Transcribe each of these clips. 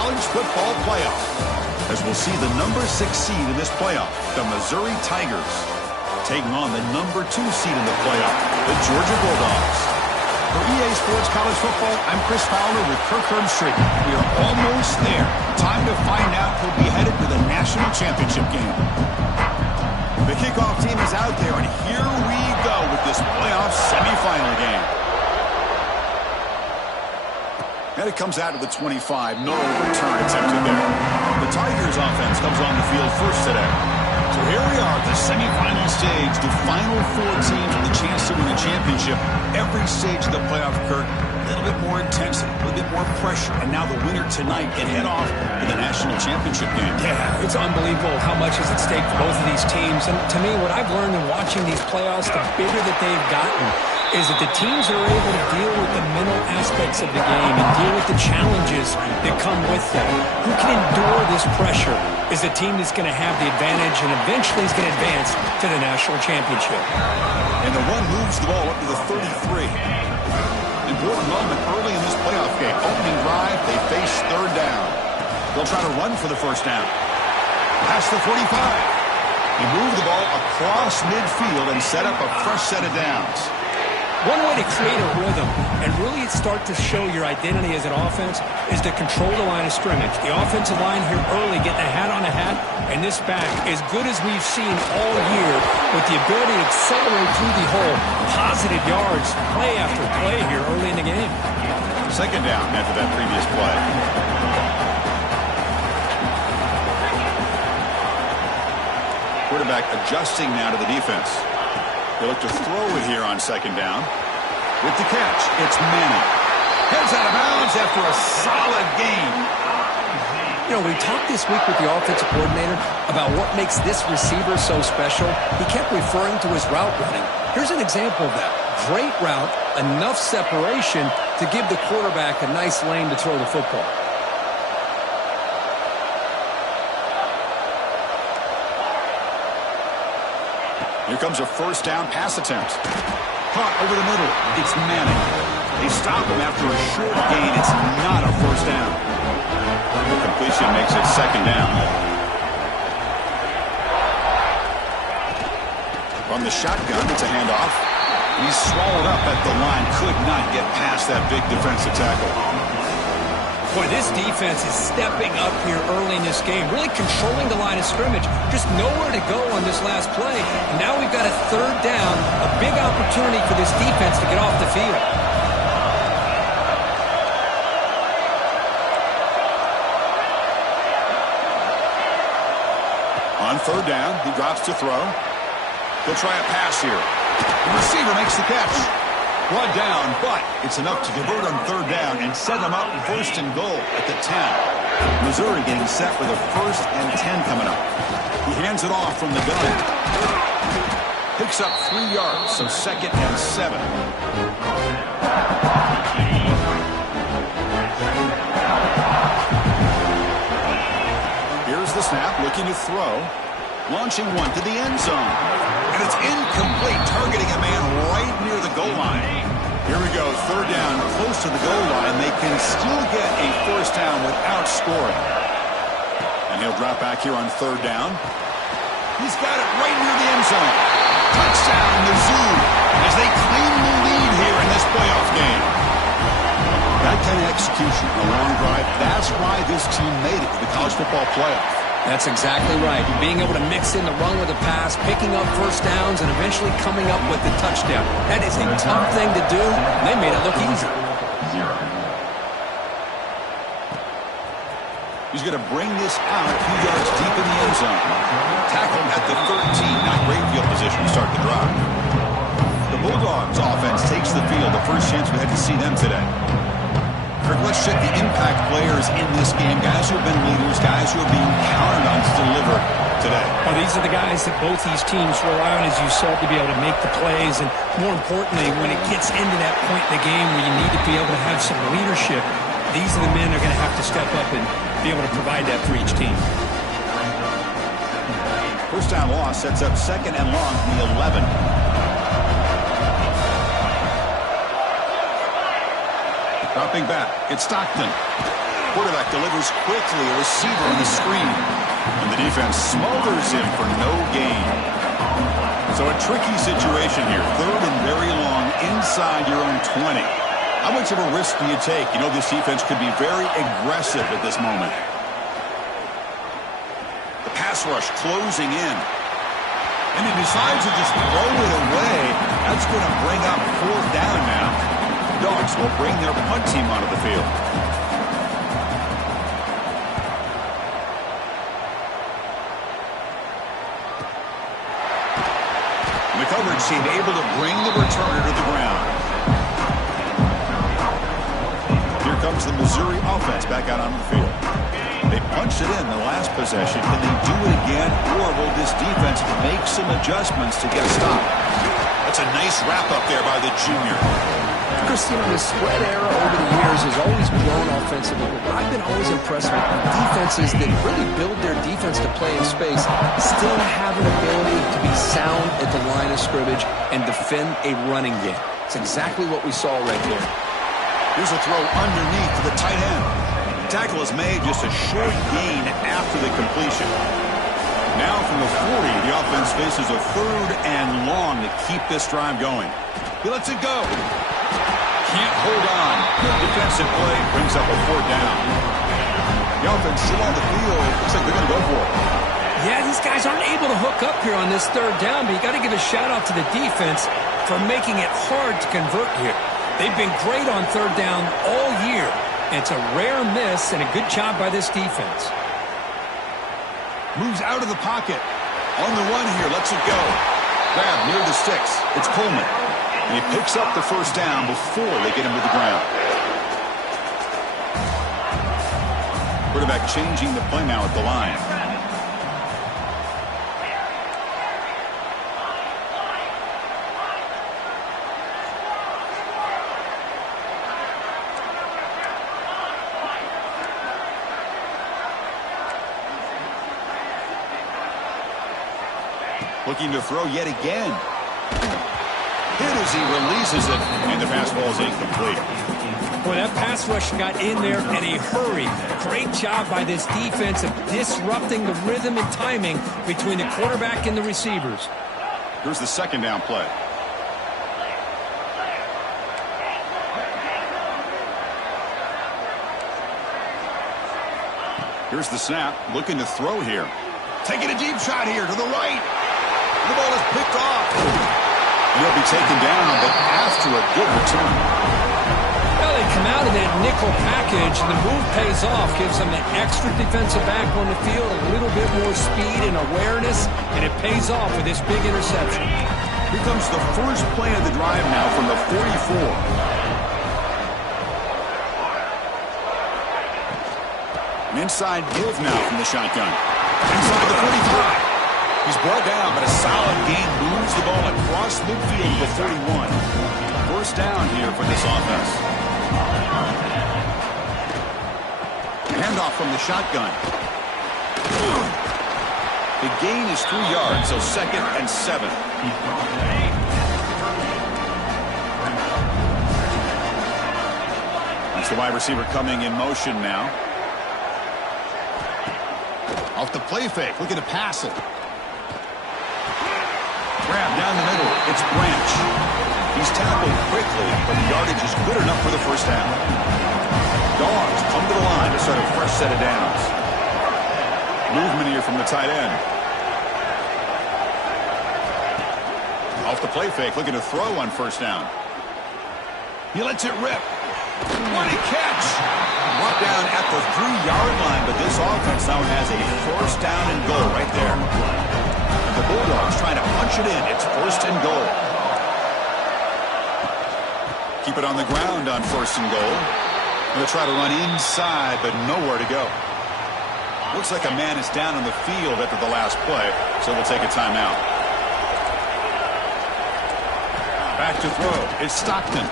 college football playoff, as we'll see the number 6 seed in this playoff, the Missouri Tigers, taking on the number 2 seed in the playoff, the Georgia Bulldogs. For EA Sports College Football, I'm Chris Fowler with Kirk Herbstreit. We are almost there. Time to find out who'll be headed to the national championship game. The kickoff team is out there, and here we go with this playoff semifinal game. And it comes out to the 25. No return attempted there. The Tigers offense comes on the field first today. So here we are at the semifinal stage, the final 4 teams with a chance to win a championship. Every stage of the playoff, Kirk, a little bit more intensity, a little bit more pressure, and now the winner tonight can head off to the national championship game. Yeah, it's unbelievable how much is at stake for both of these teams. And to me, what I've learned in watching these playoffs, the bigger that they've gotten, is that the teams are able to deal with the mental aspects of the game and deal with the challenges that come with them. Who can endure this pressure is the team that's going to have the advantage and eventually is going to advance to the national championship. And the one moves the ball up to the 33. Important moment early in this playoff game. Opening drive, they face third down. They'll try to run for the first down. Past the 45. They move the ball across midfield and set up a fresh set of downs. One way to create a rhythm and really start to show your identity as an offense is to control the line of scrimmage. The offensive line here early getting a hat on a hat, and this back, as good as we've seen all year, with the ability to accelerate through the hole, positive yards, play after play here early in the game. Second down after that previous play. Quarterback adjusting now to the defense. They look to throw it here on second down. With the catch, it's Manning. Heads out of bounds after a solid game. You know, we talked this week with the offensive coordinator about what makes this receiver so special. He kept referring to his route running. Here's an example of that. Great route, enough separation to give the quarterback a nice lane to throw the football. Here comes a first down pass attempt. Caught over the middle. It's Manning. They stop him after a short gain. It's not a first down. The completion makes it second down. From the shotgun, it's a handoff. He's swallowed up at the line. Could not get past that big defensive tackle. Boy, this defense is stepping up here early in this game, really controlling the line of scrimmage. Just nowhere to go on this last play. And now we've got a third down, a big opportunity for this defense to get off the field. On third down, he drops to throw. He'll try a pass here. The receiver makes the catch. Brought down, but it's enough to convert on third down and set them up first and goal at the 10. Missouri getting set with a first and 10 coming up. He hands it off from the gun. Picks up 3 yards, so second and 7. Here's the snap, looking to throw. Launching one to the end zone. And it's incomplete, targeting a man right near the goal line. Here we go, third down, close to the goal line. They can still get a first down without scoring. And he'll drop back here on third down. He's got it right near the end zone. Touchdown, Mizzou, as they claim the lead here in this playoff game. That kind of execution, a long drive, that's why this team made it to the college football playoff. That's exactly right. Being able to mix in the run with the pass, picking up first downs, and eventually coming up with the touchdown. That is a tough thing to do, and they made it look easy. He's going to bring this out a few yards deep in the end zone. Tackled at the 13. Not great field position to start the drive. The Bulldogs offense takes the field. The first chance we had to see them today. Let's check the impact players in this game. Guys who have been leaders, guys who are being counted on to deliver today. Well, these are the guys that both these teams rely on, as you said, to be able to make the plays. And more importantly, when it gets into that point in the game where you need to be able to have some leadership, these are the men that are going to have to step up and be able to provide that for each team. First down loss sets up second and long from the 11. Dropping back, it's Stockton. Quarterback delivers quickly, a receiver on the screen. And the defense smothers him for no gain. So a tricky situation here. Third and very long inside your own 20. How much of a risk do you take? You know this defense could be very aggressive at this moment. The pass rush closing in. And he decides to just throw it away. That's going to bring up fourth down now. The Dogs will bring their punt team onto the field. The coverage team able to bring the returner to the ground. Here comes the Missouri offense back out on the field. They punched it in the last possession. Can they do it again, or will this defense make some adjustments to get a stop? That's a nice wrap-up there by the junior. Christine, the spread era over the years has always grown offensively. But I've been always impressed with defenses that really build their defense to play in space, still have an ability to be sound at the line of scrimmage and defend a running game. It's exactly what we saw right there. Here's a throw underneath to the tight end. The tackle is made just a short gain after the completion. Now from the 40, the offense faces a third and long to keep this drive going. He lets it go. Can't hold on. Good defensive play brings up a fourth down. The offense still on the field. Looks like they're going to go for it. Yeah, these guys aren't able to hook up here on this third down, but you got to give a shout-out to the defense for making it hard to convert here. They've been great on third down all year. And it's a rare miss and a good job by this defense. Moves out of the pocket. On the run here, lets it go. Grab near the sticks. It's Coleman. And he picks up the first down before they get him to the ground. Quarterback changing the play now at the line. Looking to throw yet again. Hit as he releases it, and the pass ball is incomplete. Boy, that pass rush got in there in a hurry. Great job by this defense of disrupting the rhythm and timing between the quarterback and the receivers. Here's the second down play. Here's the snap, looking to throw here. Taking a deep shot here to the right. The ball is picked off. And he'll be taken down, but after a good return. Well, they come out of that nickel package, and the move pays off. Gives them an extra defensive back on the field, a little bit more speed and awareness, and it pays off with this big interception. Here comes the first play of the drive now from the 44. An inside give now from the shotgun. Inside the 45. He's brought down, but a solid gain moves the ball across midfield to the 41. First down here for this offense. Handoff from the shotgun. The gain is 3 yards, so 2nd and 7. That's the wide receiver coming in motion now. Off the play fake, looking to pass it. Grab down the middle. It's Branch. He's tackled quickly, but the yardage is good enough for the first down. Dogs come to the line to start a fresh set of downs. Movement here from the tight end. Off the play fake, looking to throw on first down. He lets it rip. What a catch! Brought down at the 3-yard line, but this offense now has a first down and goal right there. The Bulldogs trying to punch it in. It's 1st and goal. Keep it on the ground on 1st and goal. They'll try to run inside, but nowhere to go. Looks like a man is down on the field after the last play, so we'll take a timeout. Back to throw. It's Stockton.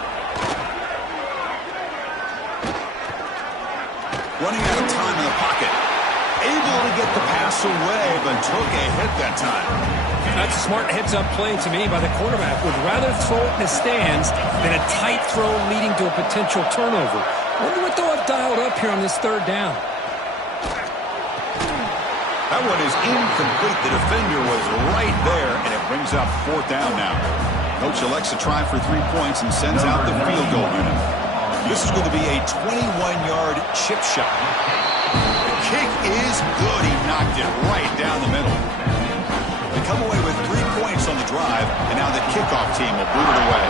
Running out of time in the pocket. Able to get the pass away, but took a hit that time. That's a smart heads-up play to me by the quarterback. Would rather throw it in the stands than a tight throw leading to a potential turnover. Wonder what they'll have dialed up here on this third down. That one is incomplete. The defender was right there, and it brings up fourth down now. Coach elects to try for 3 points and sends out the field goal unit. This is going to be a 21-yard chip shot. The kick is good. He knocked it right down the middle. They come away with 3 points on the drive, and now the kickoff team will boot it away.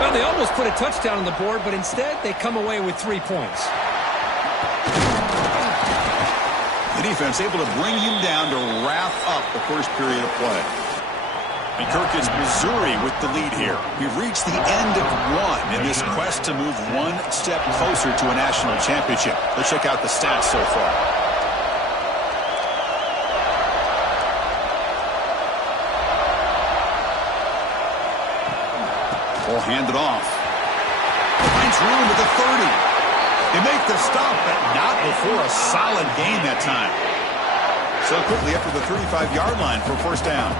Well, they almost put a touchdown on the board, but instead they come away with 3 points. The defense able to bring him down to wrap up the first period of play. And Kirk, is Missouri with the lead here. We've reached the end of one in this quest to move one step closer to a national championship. Let's check out the stats so far. Ball handed off. Finds room at the 30. They make the stop, but not before a solid gain that time. So quickly after the 35-yard line for first down.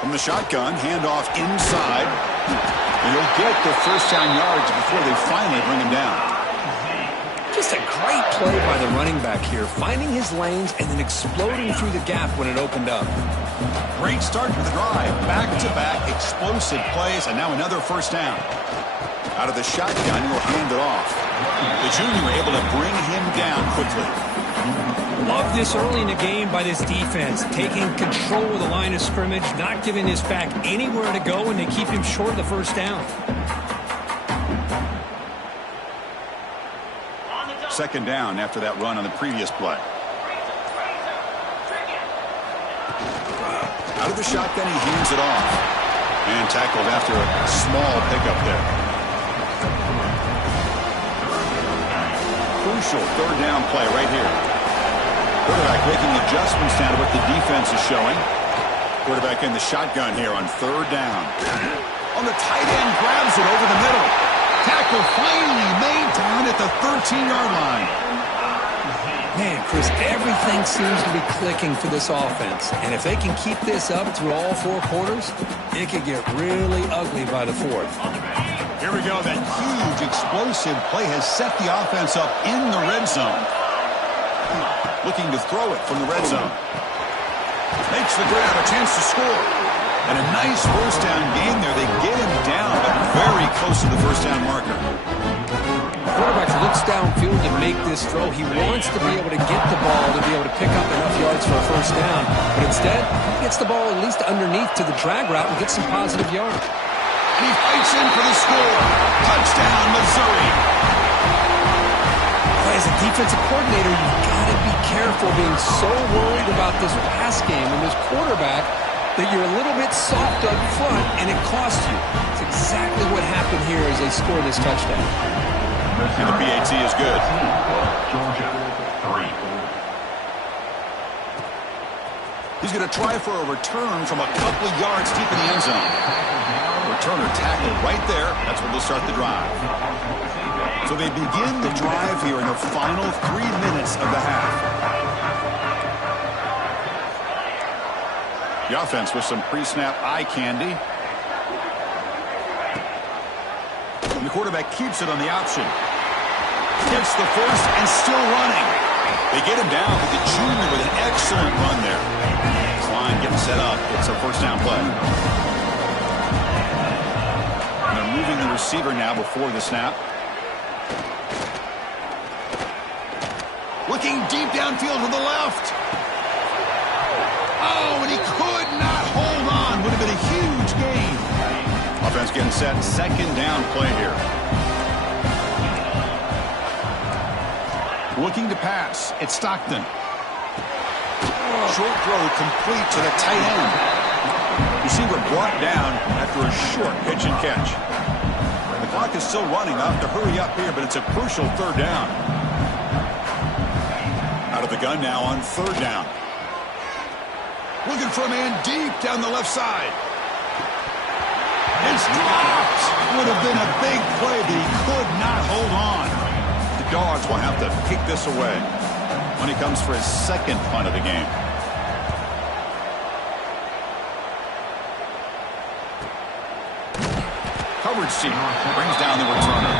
From the shotgun, handoff inside. And he'll get the first down yards before they finally bring him down. Just a great play by the running back here, finding his lanes and then exploding through the gap when it opened up. Great start to the drive. Back-to-back explosive plays, and now another first down. Out of the shotgun, he'll hand it off. The junior able to bring him down quickly. Love this early in the game by this defense, taking control of the line of scrimmage, not giving this back anywhere to go, and they keep him short of the first down. Second down after that run on the previous play. Out of the shotgun, he hands it off. And tackled after a small pickup there. Crucial third down play right here. Quarterback making adjustments now to what the defense is showing. Quarterback in the shotgun here on third down. On the tight end, grabs it over the middle. Tackle finally made down at the 13-yard line. Man, Chris, everything seems to be clicking for this offense. And if they can keep this up through all 4 quarters, it could get really ugly by the 4th. Here we go. That huge explosive play has set the offense up in the red zone. Looking to throw it from the red zone. Makes the grab, a chance to score. And a nice first down gain there. They get him down, but very close to the first down marker. Quarterback looks downfield to make this throw. He wants to be able to get the ball to be able to pick up enough yards for a first down. But instead, he gets the ball at least underneath to the drag route and gets some positive yards. And he fights in for the score. Touchdown, Missouri. As a defensive coordinator, you've got to be careful being so worried about this pass game and this quarterback that you're a little bit soft up front, and it costs you. It's exactly what happened here as they score this touchdown. And the PAT is good. Georgia, 3. He's going to try for a return from a couple of yards deep in the end zone. Returner tackled right there. That's where they'll start the drive. So they begin the drive here in the final 3 minutes of the half. The offense with some pre-snap eye candy. And the quarterback keeps it on the option. Gets the first and still running. They get him down, but the junior with an excellent run there. Klein getting set up. It's a first down play. And they're moving the receiver now before the snap. Looking deep downfield to the left. Oh, and he could not hold on. Would have been a huge gain. Offense getting set. Second down play here. Looking to pass. It's Stockton. Short throw complete to the tight end. Receiver brought down after a short pitch and catch. The clock is still running. I'll have to hurry up here, but it's a crucial third down. Out of the gun now on third down. Looking for a man deep down the left side. It's dropped. Would have been a big play, but he could not hold on. The Dogs will have to kick this away. when he comes for his second punt of the game. Coverage team brings down the returner.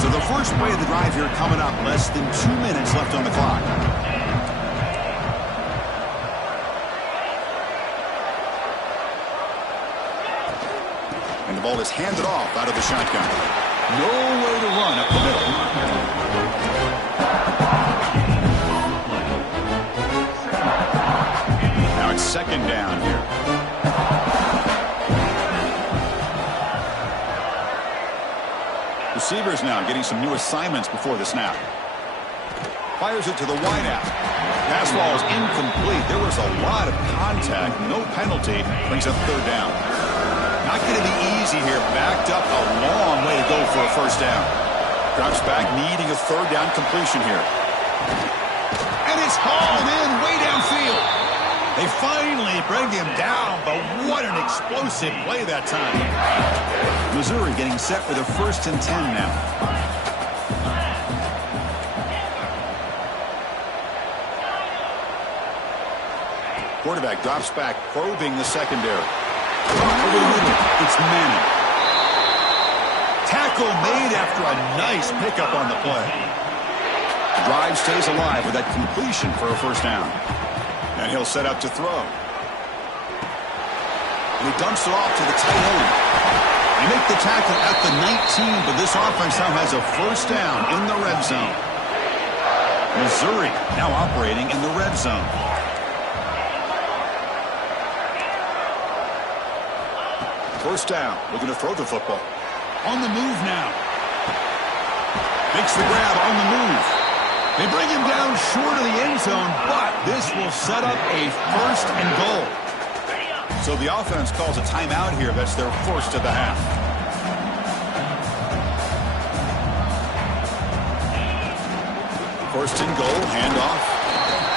So the first play of the drive here coming up, less than 2 minutes left on the clock. And the ball is handed off out of the shotgun. Nowhere to run up the middle. Now it's second down here. Receivers now getting some new assignments before the snap. Fires it to the wideout. Pass ball is incomplete. There was a lot of contact. No penalty. Brings up third down. Not going to be easy here. Backed up a long way to go for a first down. Drops back, needing a third down completion here. And it's hauled in way downfield. They finally bring him down, but what an explosive play that time. Missouri getting set for the 1st and 10 now. Quarterback drops back, probing the secondary. Over the middle, it's Manning. Tackle made after a nice pickup on the play. Drive stays alive with that completion for a first down. And he'll set up to throw. And he dumps it off to the tight end. They make the tackle at the 19, but this offense now has a first down in the red zone. Missouri now operating in the red zone. First down, looking to throw the football. On the move now. Makes the grab on the move. They bring him down short of the end zone, but this will set up a first and goal. So the offense calls a timeout here. That's their first of the half. First and goal, handoff.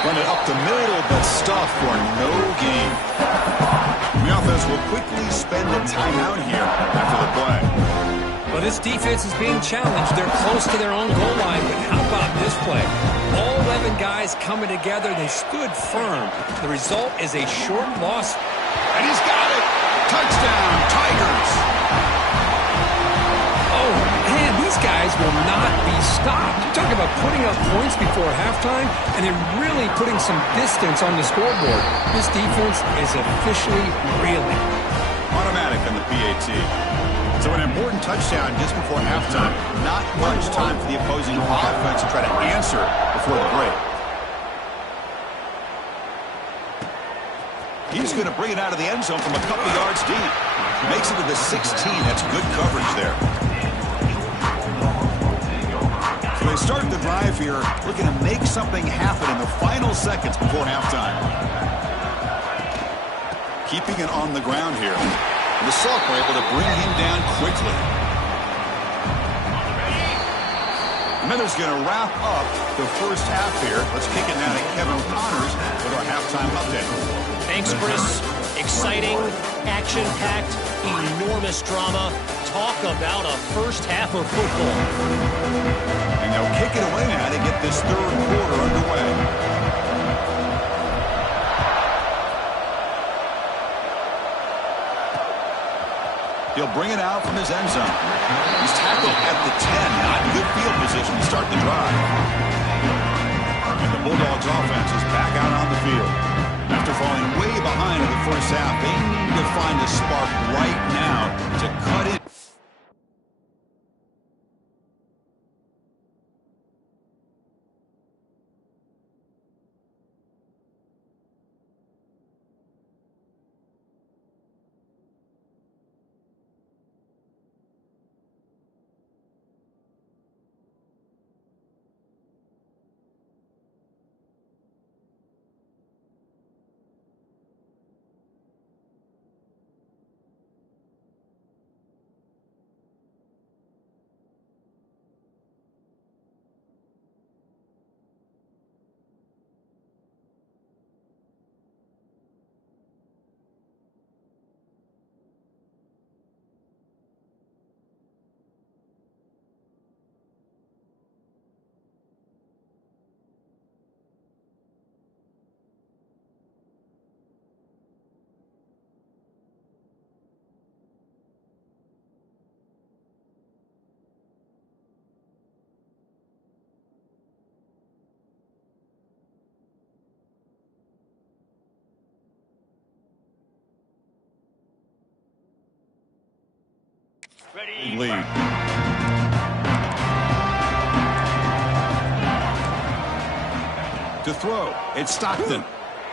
Run it up the middle, but stuffed for no gain. The offense will quickly spend a timeout here after the play. Well, this defense is being challenged. They're close to their own goal line, but how about this play? All 11 guys coming together. They stood firm. The result is a short loss. And he's got it. Touchdown, Tigers. Oh, man, these guys will not be stopped. You talk about putting up points before halftime, and then really putting some distance on the scoreboard. This defense is officially reeling. Automatic on the PAT. So an important touchdown just before halftime. Not much time for the opposing offense to try to answer before the break. He's going to bring it out of the end zone from a couple yards deep. Makes it to the 16. That's good coverage there. So they start the drive here, looking to make something happen in the final seconds before halftime. Keeping it on the ground here. The Salk were able to bring him down quickly. And then there's going to wrap up the first half here. Let's kick it now to Kevin Connors with our halftime update. Thanks, Chris. Exciting, action-packed, enormous drama. Talk about a first half of football. And they'll kick it away now to get this third quarter underway. He'll bring it out from his end zone. He's tackled at the 10. Not in good field position to start the drive. And the Bulldogs offense is back out on the field. After falling way behind in the first half, they need to find a spark right now to cut it. Big lead. To throw, it's Stockton.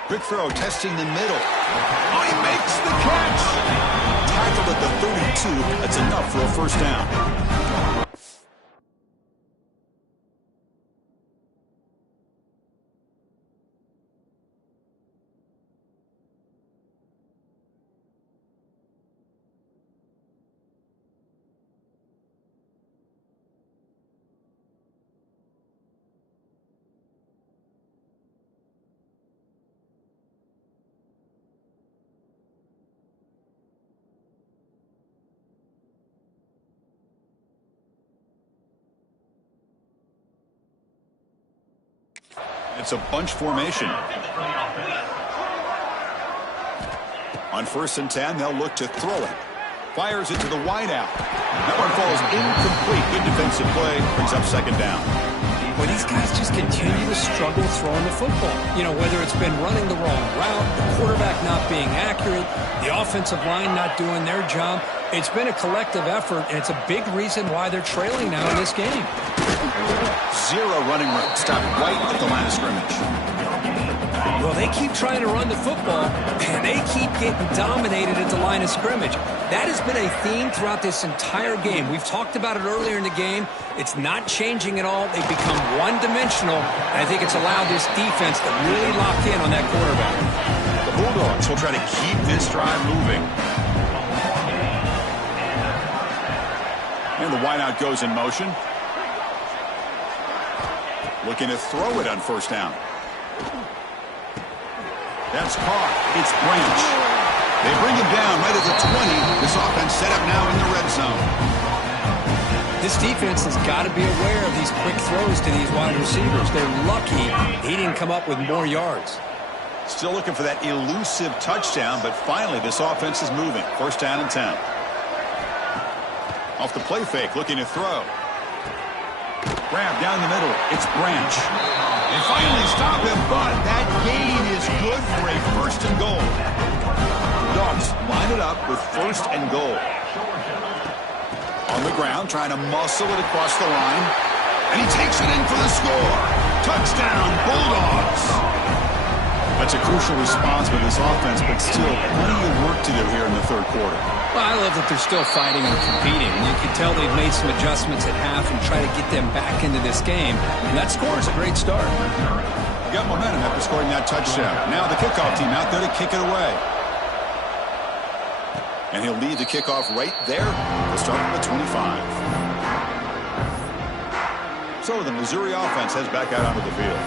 Quick throw, testing the middle. Oh, he makes the catch. Tackled at the 32. That's enough for a first down. It's a bunch formation. On 1st and 10, they'll look to throw it. Fires it to the wideout. That one falls incomplete. Good defensive play. Brings up 2nd down. Well, these guys just continue to struggle throwing the football. You know, whether it's been running the wrong route, the quarterback not being accurate, the offensive line not doing their job. It's been a collective effort, and it's a big reason why they're trailing now in this game. 0 running room. Stopped right at the line of scrimmage. Well, they keep trying to run the football, and they keep getting dominated at the line of scrimmage. That has been a theme throughout this entire game. We've talked about it earlier in the game. It's not changing at all. They've become one-dimensional, and I think it's allowed this defense to really lock in on that quarterback. The Bulldogs will try to keep this drive moving. And the wideout goes in motion. Looking to throw it on 1st down. That's caught. It's Branch. They bring him down right at the 20. This offense set up now in the red zone. This defense has got to be aware of these quick throws to these wide receivers. They're lucky he didn't come up with more yards. Still looking for that elusive touchdown, but finally this offense is moving. 1st down and 10. Off the play fake, looking to throw. Grab down the middle. It's Branch. They finally stop him, but that gain is good for a 1st and goal. Dogs line it up with 1st and goal. On the ground, trying to muscle it across the line. And he takes it in for the score. Touchdown, Bulldogs. That's a crucial response by this offense, but still plenty of work to do here in the 3rd quarter. Well, I love that they're still fighting and competing. You can tell they've made some adjustments at half and try to get them back into this game. And that score is a great start. Got momentum after scoring that touchdown. Now the kickoff team out there to kick it away. And he'll lead the kickoff right there. We'll start at the 25. So the Missouri offense heads back out onto the field.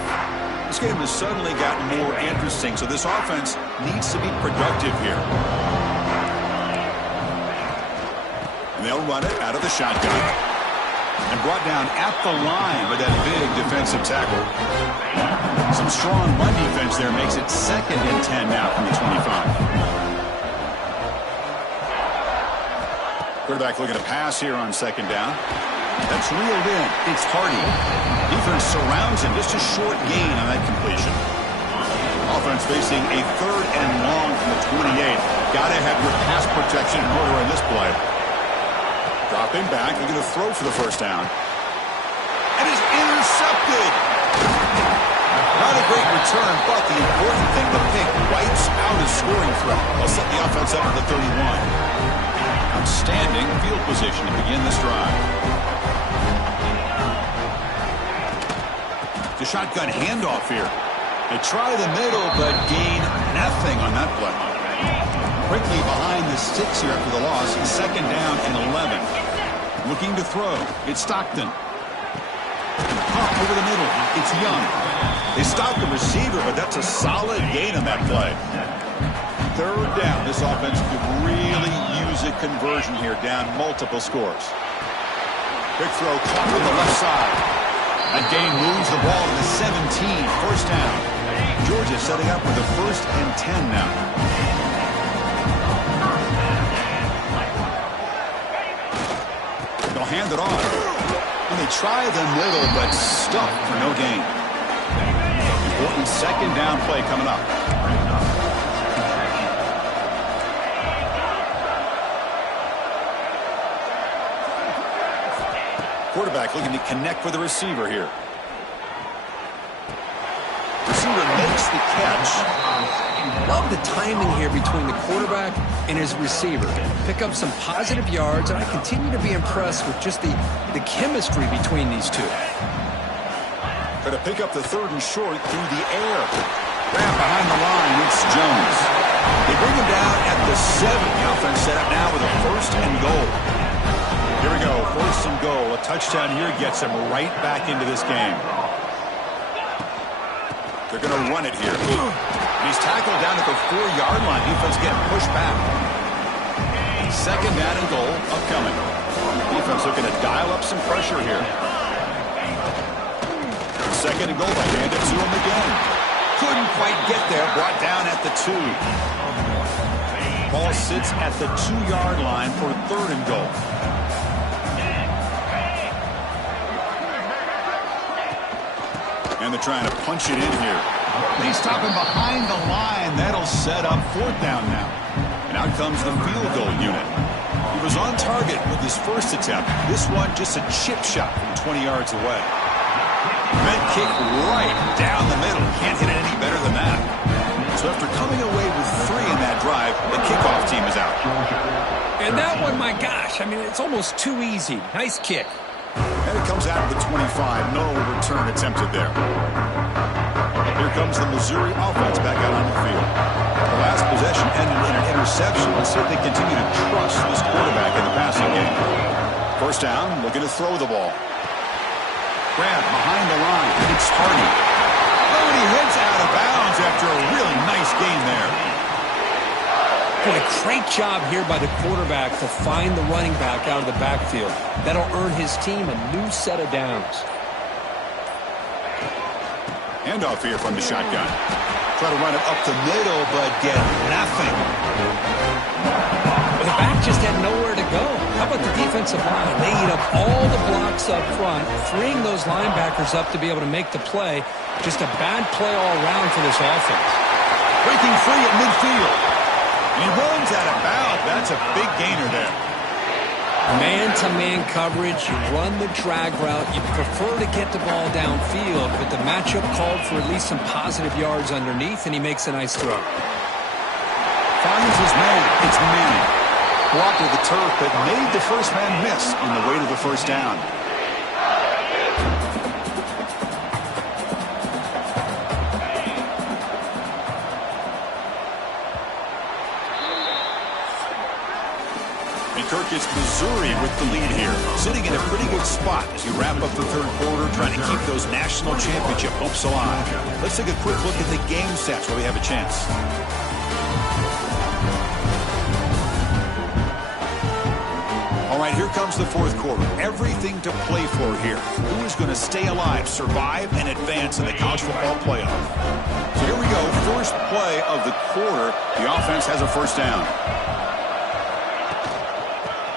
This game has suddenly gotten more interesting, so this offense needs to be productive here. And they'll run it out of the shotgun. And brought down at the line with that big defensive tackle. Some strong run defense there makes it 2nd and 10 now from the 25. Quarterback looking to pass here on 2nd down. That's reeled in. It's Hardy. Defense surrounds him. Just a short gain on that completion. Offense facing a 3rd and long from the 28. Got to have your pass protection in order in this play. Dropping back. Looking to throw for the 1st down. And is intercepted. Not a great return, but the important thing, the pick wipes out a scoring threat. They'll set the offense up at the 31. Outstanding field position to begin this drive. The shotgun handoff here. They try the middle, but gain nothing on that play. Quickly behind the sticks here after the loss. 2nd down and 11. Looking to throw. It's Stockton. Pop over the middle. It's Young. They stop the receiver, but that's a solid gain on that play. 3rd down. This offense could really use a conversion here, down multiple scores. Quick throw caught from the left side. That gain moves the ball to the 17. 1st down. Georgia setting up with a 1st and 10 now. They'll hand it off. And they try the middle, but stuck for no gain. Important 2nd down play coming up. quarterback looking to connect with the receiver here. Receiver makes the catch. Love the timing here between the quarterback and his receiver. Pick up some positive yards, and I continue to be impressed with just the chemistry between these two. Try to pick up the 3rd and short through the air. Grab behind the line meets Jones. They bring him down at the 7. The offense set up now with a 1st and goal. Here we go, 1st and goal. A touchdown here gets him right back into this game. They're going to run it here. And he's tackled down at the 4-yard line. Defense getting pushed back. 2nd down and goal upcoming. Defense looking to dial up some pressure here. 2nd and goal. They hand it to him again. Couldn't quite get there. Brought down at the 2. Ball sits at the 2-yard line for 3rd and goal. And they're trying to punch it in here. They stop him behind the line. That'll set up 4th down now. And out comes the field goal unit. He was on target with his first attempt. This one just a chip shot from 20 yards away. That kick right down the middle. Can't hit it any better than that. So after coming away with 3 in that drive, the kickoff team is out. And that one, my gosh, I mean, it's almost too easy. Nice kick. And it comes out of the 25. No return attempted there. Here comes the Missouri offense back out on the field. The last possession ended in an interception. Let's see if they continue to trust this quarterback in the passing game. 1st down, looking to throw the ball. Grab behind the line. It's Hardy. Oh, and he heads out of bounds after a really nice game there. Boy, great job here by the quarterback to find the running back out of the backfield. That'll earn his team a new set of downs. Handoff here from the shotgun. Try to run it up the middle, but get nothing. Well, the back just had nowhere to go. How about the defensive line? They eat up all the blocks up front, freeing those linebackers up to be able to make the play. Just a bad play all around for this offense. Breaking free at midfield. And he runs out of bounds. That's a big gainer there. Man-to-man coverage, you run the drag route, you prefer to get the ball downfield, but the matchup called for at least some positive yards underneath, and he makes a nice throw. Finds his man. It's Manning. Blocked with the turf, but made the first man miss on the way to the 1st down. Kirk, it's Missouri with the lead here, sitting in a pretty good spot as you wrap up the 3rd quarter, trying to keep those national championship hopes alive. Let's take a quick look at the game stats while we have a chance. All right, here comes the 4th quarter. Everything to play for here. Who is going to stay alive, survive, and advance in the college football playoff? So here we go. First play of the quarter. The offense has a 1st down.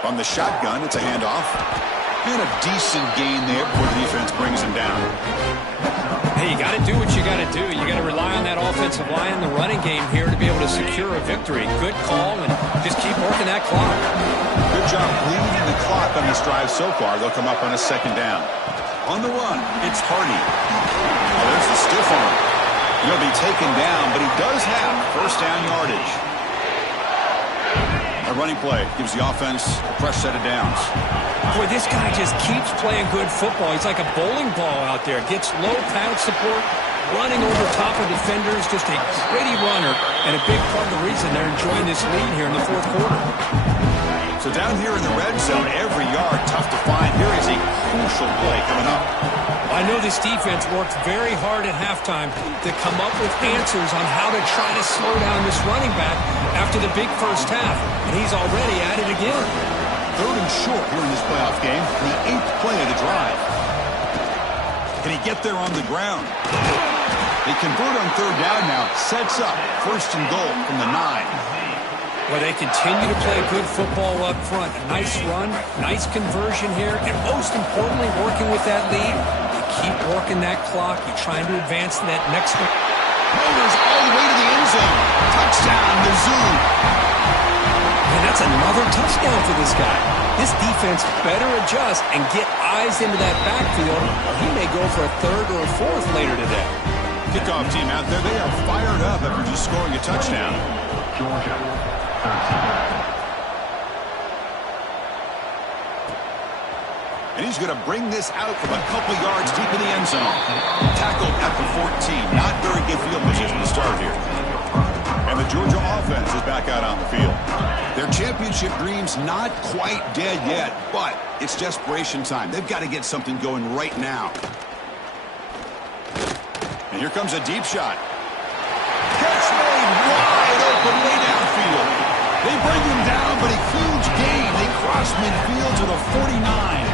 On the shotgun, it's a handoff. And a decent gain there before the defense brings him down. Hey, you got to do what you got to do. You got to rely on that offensive line in the running game here to be able to secure a victory. Good call, and just keep working that clock. Good job bleeding the clock on this drive so far. They'll come up on a 2nd down. On the run, it's Hardy. Oh, there's the stiff arm. He'll be taken down, but he does have 1st down yardage. A running play gives the offense a fresh set of downs. Boy, this guy just keeps playing good football. He's like a bowling ball out there. Gets low pad support, running over top of defenders. Just a gritty runner, and a big part of the reason they're enjoying this lead here in the 4th quarter. So down here in the red zone, every yard tough to find. Here is a crucial play coming up. I know this defense worked very hard at halftime to come up with answers on how to try to slow down this running back after the big first half, and he's already at it again. 3rd and short here in this playoff game, the 8th play of the drive. Can he get there on the ground? They convert on 3rd down now, sets up 1st and goal from the 9. Well, they continue to play good football up front. A nice run, nice conversion here, and most importantly, working with that lead, you keep working that clock. You're trying to advance to that next one. Goes all the way to the end zone. Touchdown, Mizzou. And that's another touchdown for this guy. This defense better adjust and get eyes into that backfield. He may go for a third or a fourth later today. Kickoff team out there, they are fired up after just scoring a touchdown. Georgia, 13. And he's going to bring this out from a couple yards deep in the end zone. Tackled at the 14. Not very good field position to start here. And the Georgia offense is back out on the field. Their championship dream's not quite dead yet, but it's desperation time. They've got to get something going right now. And here comes a deep shot. Catch made wide open way downfield. They bring him down, but a huge gain. They cross midfield to the 49.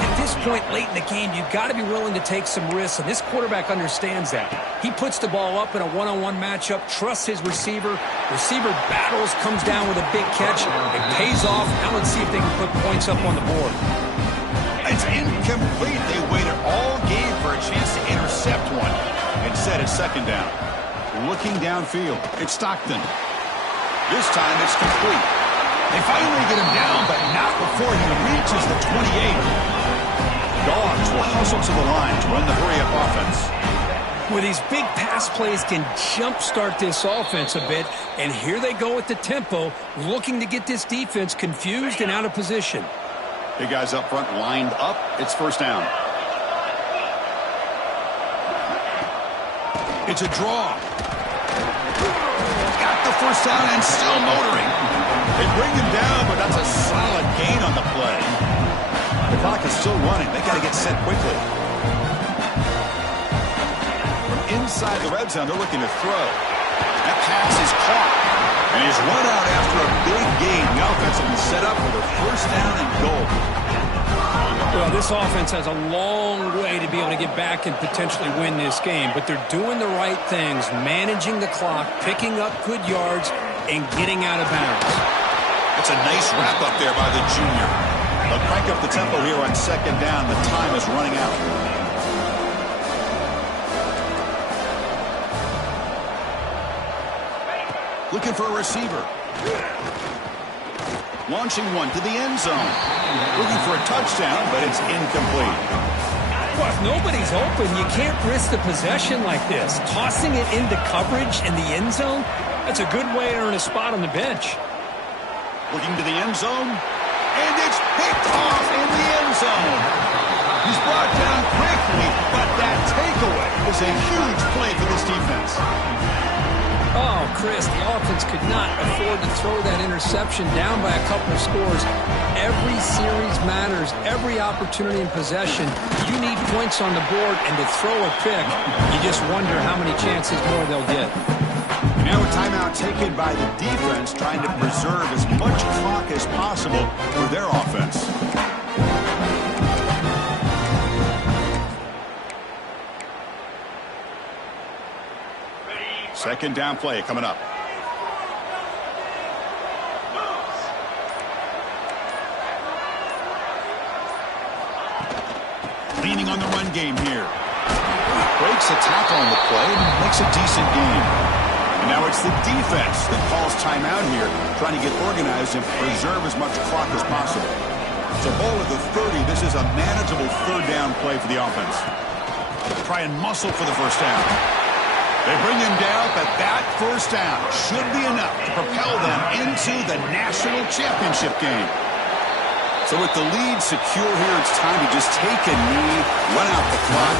At this point late in the game, you've got to be willing to take some risks, and this quarterback understands that. He puts the ball up in a one-on-one matchup, trusts his receiver. Receiver battles, comes down with a big catch. It pays off. Now let's see if they can put points up on the board. It's incomplete. They waited all game for a chance to intercept one. Instead, it's second down. Looking downfield, it's Stockton. This time, it's complete. They finally get him down, but not before he reaches the 28. Dogs will hustle to the line to run the hurry-up offense. Well, these big pass plays can jumpstart this offense a bit, and here they go with the tempo, looking to get this defense confused and out of position. Big guys up front lined up. It's first down. It's a draw. Got the first down and still motoring. They bring him down, but that's a solid gain on the play. The clock is still running. They got to get set quickly. From inside the red zone, they're looking to throw. That pass is caught. And he's run out after a big gain. The offense will be set up for the first down and goal. Well, this offense has a long way to be able to get back and potentially win this game, but they're doing the right things, managing the clock, picking up good yards, and getting out of bounds. That's a nice wrap up there by the junior. They'll crank up the tempo here on second down. The time is running out. Looking for a receiver. Launching one to the end zone. Looking for a touchdown, but it's incomplete. Well, if nobody's open, you can't risk the possession like this. Tossing it into coverage in the end zone, that's a good way to earn a spot on the bench. Looking to the end zone, and it's picked off in the end zone. He's brought down quickly, but that takeaway is a huge play for this defense. Oh, Chris, the offense could not afford to throw that interception down by a couple of scores. Every series matters. Every opportunity in possession, you need points on the board, and to throw a pick, you just wonder how many chances more they'll get. Now a timeout taken by the defense, trying to preserve as much clock as possible for their offense. Second down play coming up. Leaning on the run game here. Breaks a tackle on the play and makes a decent gain. And now it's the defense that calls timeout here, trying to get organized and preserve as much clock as possible. So ball at the 30. This is a manageable third down play for the offense. Try and muscle for the first down. They bring him down, but that first down should be enough to propel them into the national championship game. So with the lead secure here, it's time to just take a knee, run out the clock,